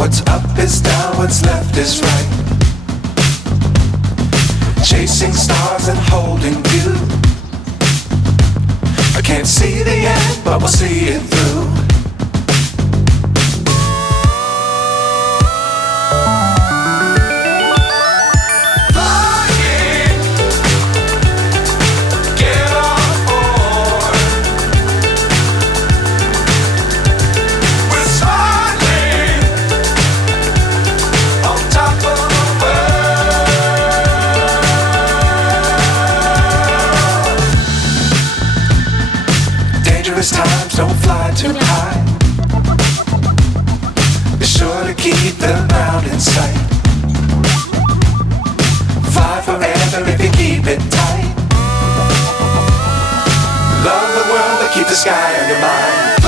What's up is down, what's left is right. Chasing stars and holding you. I can't see the end, but we'll see it through. Times don't fly too high. Be sure to keep the ground in sight. Fly forever if you keep it tight. Love the world but keep the sky on your mind.